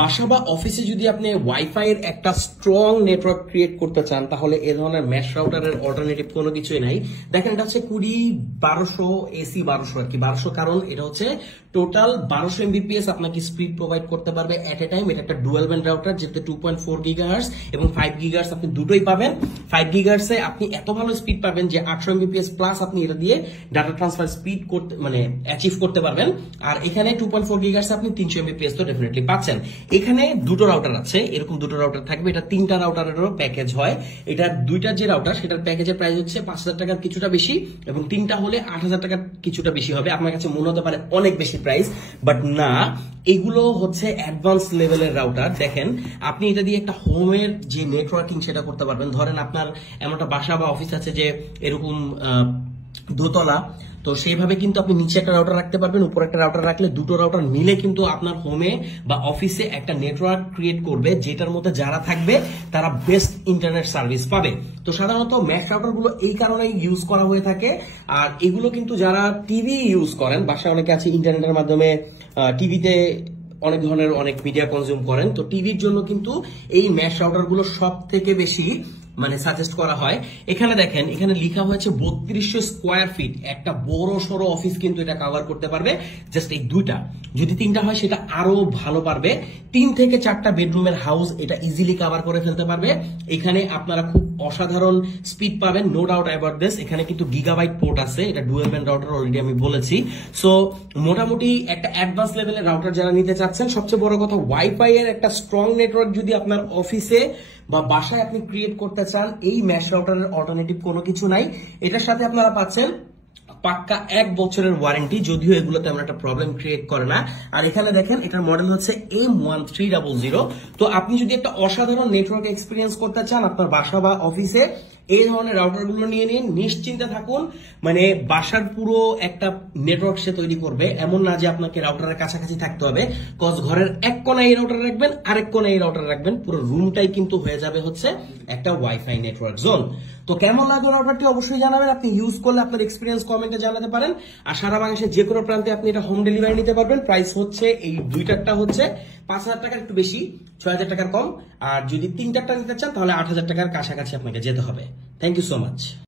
বাসা বা অফিসে যদি আপনি ওয়াইফাই এর একটা স্ট্রং নেটওয়ার্ক ক্রিয়েট করতে চান তাহলে এই ধরনের মেশ রাউটারের অল্টারনেটিভ কোনো কিছুই নাই। দেখেন এটা হচ্ছে কুড়ি 1200 এসি 1200 আর কি 1200, কারণ এটা হচ্ছে টোটাল 1200 এমবিপিএস আপনাকে স্পিড প্রোভাইড করতে পারবে এট এ টাইম। এটা একটা ডুয়াল ব্যান্ড রাউটার যেটা 2.4 গিগাহার্টজ এবং 5 গিগাহার্টজ আপনি দুটোই পাবেন। 5 গিগাহার্টজে আপনি এত ভালো স্পিড পাবেন যে 800 এমবিপিএস প্লাস আপনি এটা দিয়ে ডাটা ট্রান্সফার স্পিড করতে অ্যাচিভ করতে পারবেন। আর এখানে 2.4 গিগাহার্টজ আপনি 300 এমবিপিএস তো ডেফিনেটলি পাচ্ছেন। এখানে দুটো রাউটার আছে, এরকম দুটো রাউটার থাকবে। এটা 3টা রাউটারেরও প্যাকেজ হয়। এটা 2টা যে রাউটার সেটার প্যাকেজের প্রাইস হচ্ছে 5000 টাকার কিছুটা বেশি এবং 3টা হলে 8000 টাকার কিছুটা বেশি হবে। আপনার কাছে মনে হতে পারে অনেক বেশি প্রাইস, বাট না, এগুলো হচ্ছে অ্যাডভান্স লেভেলের রাউটার। দেখেন আপনি এটা দিয়ে একটা হোমের যে নেটওয়ার্কিং সেটা করতে পারবেন। ধরেন আপনার এমন একটা বাসা বা অফিস আছে যে এরকম দোতলা, তো সেইভাবে কিন্তু আপনি নিচে একটা রাউটার রাখতে পারবেন, উপরে একটা রাউটার রাখলে দুটো রাউটার মিলে কিন্তু আপনার হোমে বা অফিসে একটা নেটওয়ার্ক ক্রিয়েট করবে যেটার মধ্যে যারা থাকবে তারা বেস্ট ইন্টারনেট সার্ভিস পাবে। তো সাধারণত ম্যাশ রাউটার গুলো এই কারণেই ইউজ করা হয়ে থাকে। আর এগুলো কিন্তু যারা টিভি ইউজ করেন, বাসায় অনেকে আছে ইন্টারনেটের মাধ্যমে টিভিতে অনেক ধরনের অনেক মিডিয়া কনজিউম করেন, তো টিভির জন্য কিন্তু এই ম্যাশ রাউটার গুলো সব থেকে বেশি সাজেস্ট করা হয়। এখানে দেখেন এখানে লেখা হয়েছে 3200 স্কোয়ার ফিট, একটা বড় সড়ো অফিস কিন্তু এটা কভার করতে পারবে। জাস্ট এই দুইটা, যদি 3টা হয় সেটা আরো ভালো পারবে। 3 থেকে 4টা বেডরুমের হাউস এটা ইজিলি কভার করে ফেলতে পারবে। এখানে আপনারা খুব অসাধারণ স্পিড পাবেন, নো ডাউট অ্যাবাউট দিস। এখানে কিন্তু গিগাবাইট পোর্ট আছে, এটা ডুয়াল ব্যান্ড রাউটার অলরেডি আমি বলেছি। সো মোটামুটি একটা অ্যাডভান্স লেভেলের রাউটার যারা নিতে চাচ্ছেন, সবচেয়ে বড় কথা ওয়াইফাই এর একটা স্ট্রং নেটওয়ার্ক যদি আপনার অফিসে বা বাসায় আপনি ক্রিয়েট করতে চান, এই ম্যাশ রাউটারের অল্টারনেটিভ কোনো কিছু নাই। এটার সাথে আপনারা পাচ্ছেন পাক্কা 1 বছরের ওয়ারেন্টি, যদিও এগুলোতে আমরা একটা প্রবলেম ক্রিয়েট করে না। আর এখানে দেখেন এটার মডেল হচ্ছে M1300। তো আপনি যদি একটা অসাধারণ নেটওয়ার্ক এক্সপিরিয়েন্স করতে চান আপনার বাসা বা অফিসে, এই ধরনের রাউটার গুলো নিয়ে নিন, নিশ্চিন্তে থাকুন। বাসার পুরো একটা নেটওয়ার্ক সে তৈরি করবে, এমন না যে আপনাকে রাউটারের কাছাকাছি থাকতে হবে। কজ ঘরের এক কোণায় এই রাউটার রাখবেন, আরেক কোণায় এই রাউটার রাখবেন, পুরো রুমটাই কিন্তু হয়ে যাবে হচ্ছে একটা ওয়াইফাই নেটওয়ার্ক জোন। তো কেমন লাগলো রাউটারটি অবশ্যই জানাবেন। আপনি ইউজ করলে আপনার এক্সপিরিয়েন্স কমেন্টে জানাতে পারেন। আর সারা বাংলাদেশের যে কোনো প্রান্তে আপনি এটা হোম ডেলিভারি নিতে পারবেন। প্রাইস হচ্ছে এই দুইটারটা হচ্ছে 5000 টাকার একটু বেশি, 6000 টাকার কম। আর যদি 3টারটা নিতে চান তাহলে 8000 টাকার কাছাকাছি আপনাকে যেতে হবে। Thank you so much.